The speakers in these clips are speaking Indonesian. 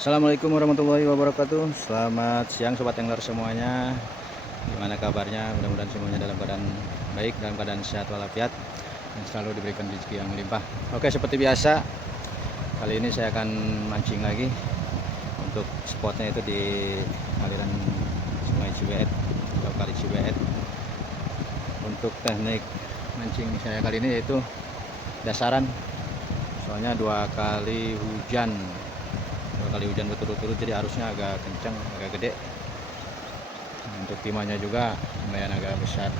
Assalamualaikum warahmatullahi wabarakatuh. Selamat siang sobat angler semuanya. Gimana kabarnya? Mudah-mudahan semuanya dalam keadaan baik, dalam keadaan sehat walafiat, dan selalu diberikan rezeki yang melimpah. Oke, seperti biasa, kali ini saya akan mancing lagi. Untuk spotnya itu di aliran Sungai Cibeet atau Kali Cibeet. Untuk teknik mancing saya kali ini yaitu dasaran. Soalnya dua kali hujan berturut-turut, jadi arusnya agak kencang, agak gede. Untuk timahnya juga lumayan agak besar.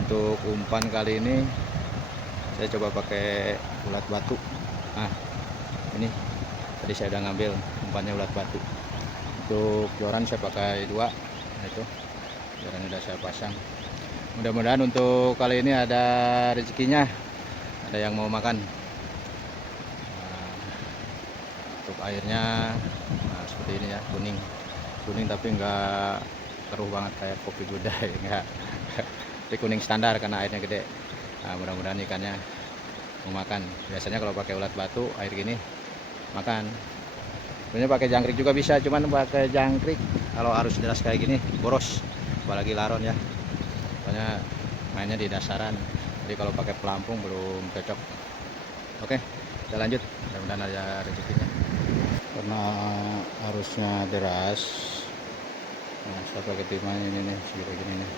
Untuk umpan kali ini saya coba pakai ulat batu. Nah, ini tadi saya udah ngambil umpannya ulat batu. Untuk joran saya pakai dua. Nah, itu joran udah saya pasang. Mudah-mudahan untuk kali ini ada rezekinya, ada yang mau makan. Untuk airnya seperti ini ya, kuning tapi enggak keruh banget kayak kopi gudai, enggak. Tapi kuning standar karena airnya gede. Nah, mudah-mudahan ikannya mau makan. Biasanya kalau pakai ulat batu air gini makan. Sebenarnya pakai jangkrik juga bisa, cuman pakai jangkrik kalau arus deras kayak gini boros, apalagi laron ya. Soalnya mainnya di dasaran. Jadi kalau pakai pelampung belum cocok. Oke, kita lanjut. Mudah-mudahan ada rezekinya. Karena arusnya deras, nah saya pakai timahnya ini nih, segini gini nih.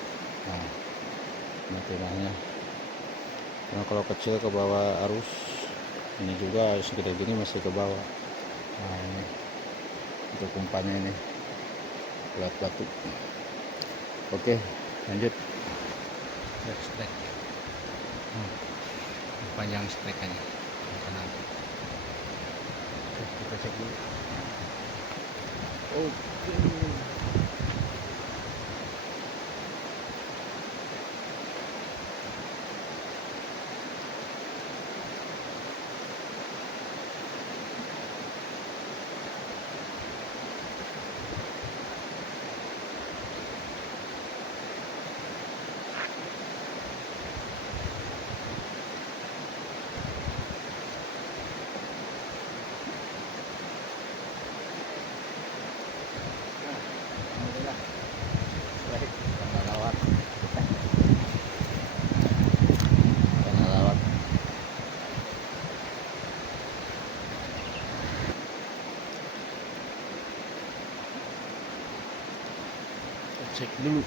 Nah, ini timahnya. Karena kalau kecil ke bawah arus, ini juga segede gini masih ke bawah. Nah, ini untuk umpannya ini ulat batu. Oke, lanjut. Strike. Panjang strike-nya. Kita cek dulu. Oke. Cek dulu.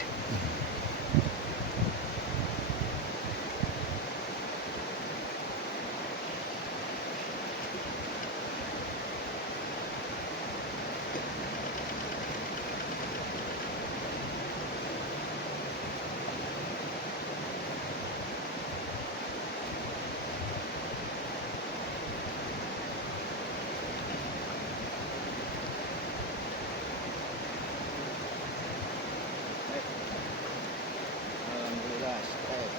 Alhamdulillah strike.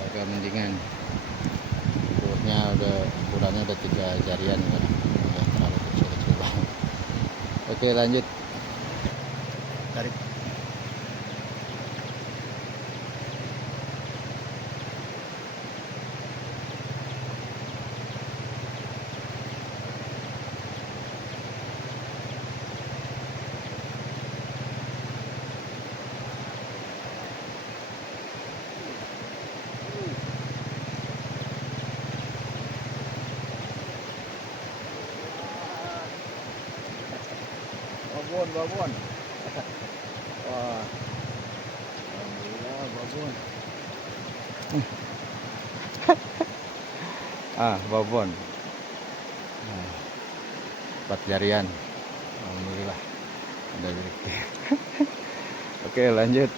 Warga mendingan. Ukurannya udah 3 jarian kan. Ya, terlalu kecil-kecil banget. Oke, lanjut. Tarik. Babon. Wah, alhamdulillah babon. Babon. Nah, 4 jarian. Alhamdulillah ada rezeki. Oke, lanjut.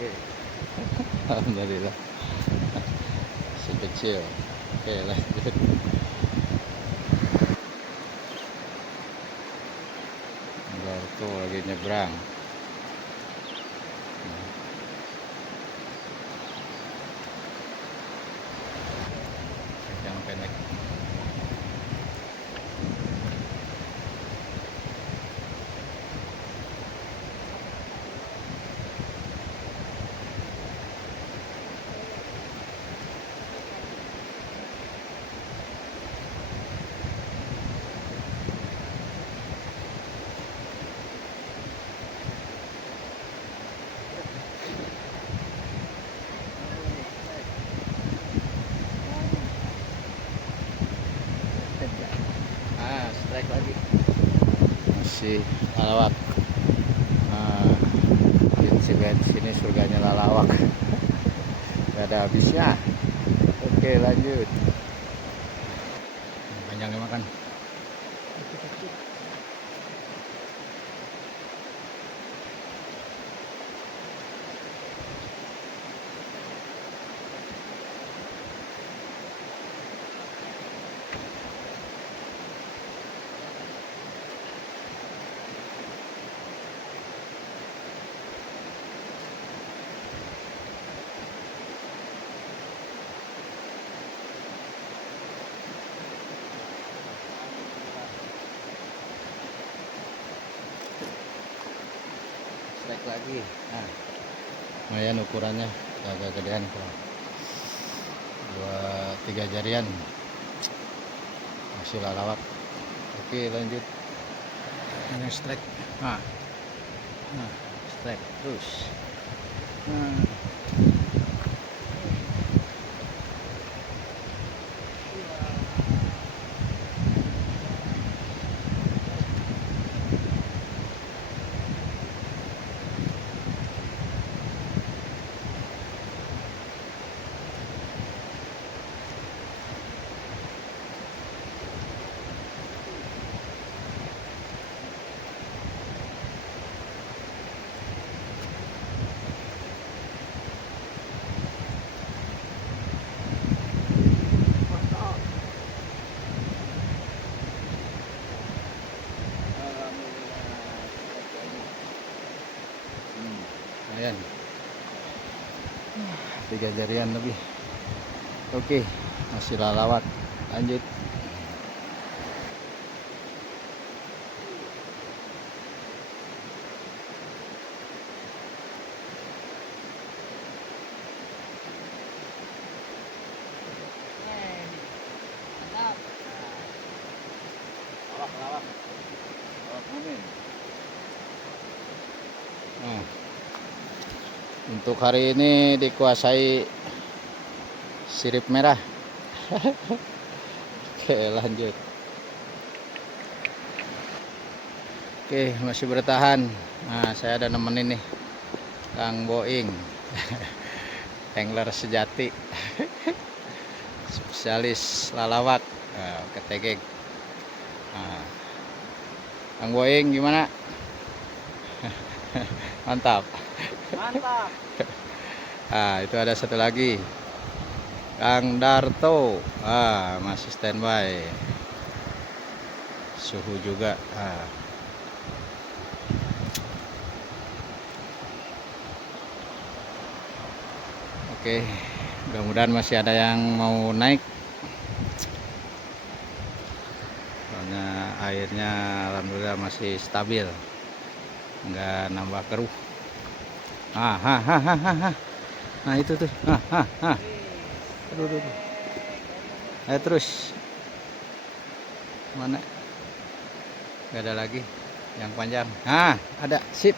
Oke. Alhamdulillah. kecil. Oke, lanjut. Darto lagi nyebrang. Yang pendek. Strike lagi. Masih lalawak. Di sini surganya lalawak. Gak ada habisnya. Oke, lanjut. Panjangnya makan. Strike lagi. Nah, lumayan ukurannya, agak gedean kok. 2-3 jarian. Masih lalawak. Oke, lanjut. Ini strike. Nah, strike terus. Lumayan. 3 jarian lebih. Oke, masih lalawak. Lanjut. Lawak Mumin. Untuk hari ini dikuasai sirip merah. Oke, lanjut. Oke, masih bertahan. Nah, saya ada nemenin nih Kang Boing. Angler sejati. Spesialis lalawak. Nah, ketegek. Nah, Kang Boing gimana? Mantap. Mantap. Nah, itu ada satu lagi. Kang Darto. Masih standby. Suhu juga. Oke, mudah-mudahan masih ada yang mau naik. Soalnya airnya alhamdulillah masih stabil, nggak nambah keruh. Nah itu tuh. Aduh. Ayo terus. Mana? Gak ada lagi yang panjang. Ada. Sip.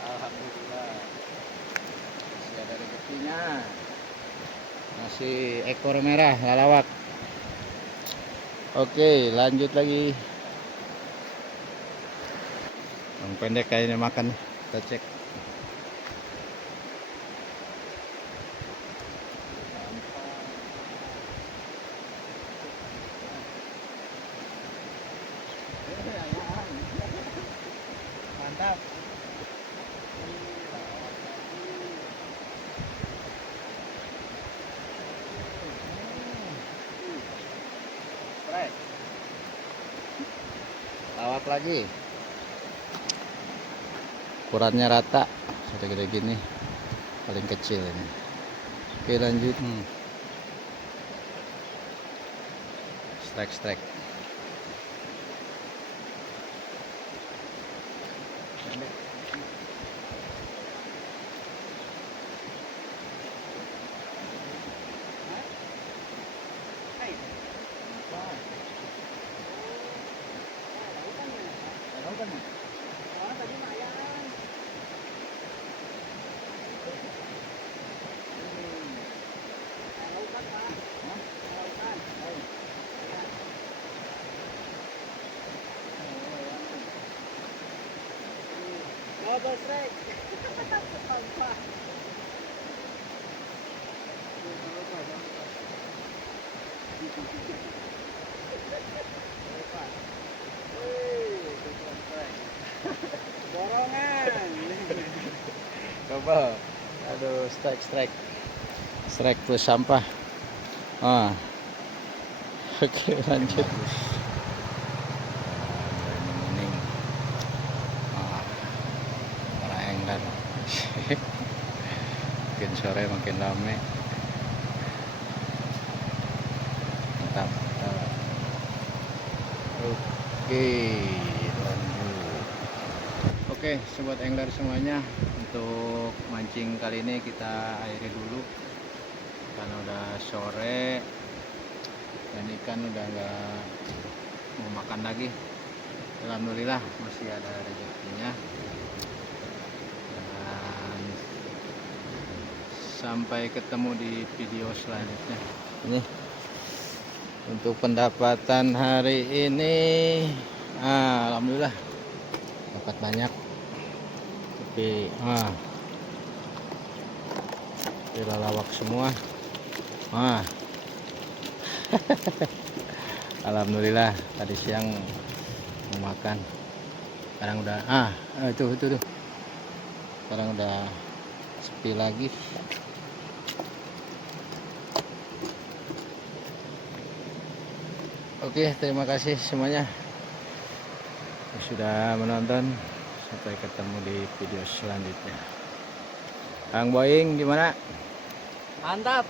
Alhamdulillah masih ada rezekinya. Masih ekor merah lalawak. Oke, lanjut lagi. Yang pendek kayaknya makan. Kita cek. Mantap. Lawak lagi. Ukurannya rata. Satu gede gini. Paling kecil ini. Oke, lanjut. Strike. Double strike. Borongan. Coba. Aduh, strike plus sampah. Oke, lanjut. Ini para angler. Makin sore makin rame. Mantap. Oke, lanjut. Oke, sobat angler semuanya, untuk mancing kali ini kita akhiri dulu karena udah sore dan ikan udah nggak mau makan lagi. Alhamdulillah masih ada rezekinya. Dan sampai ketemu di video selanjutnya. Ini untuk pendapatan hari ini, alhamdulillah dapat banyak. Tapi lawak semua. Alhamdulillah tadi siang mau makan. Sekarang udah itu tuh. Sekarang udah sepi lagi. Oke, terima kasih semuanya sudah menonton. Sampai ketemu di video selanjutnya. Kang Boing gimana? Mantap.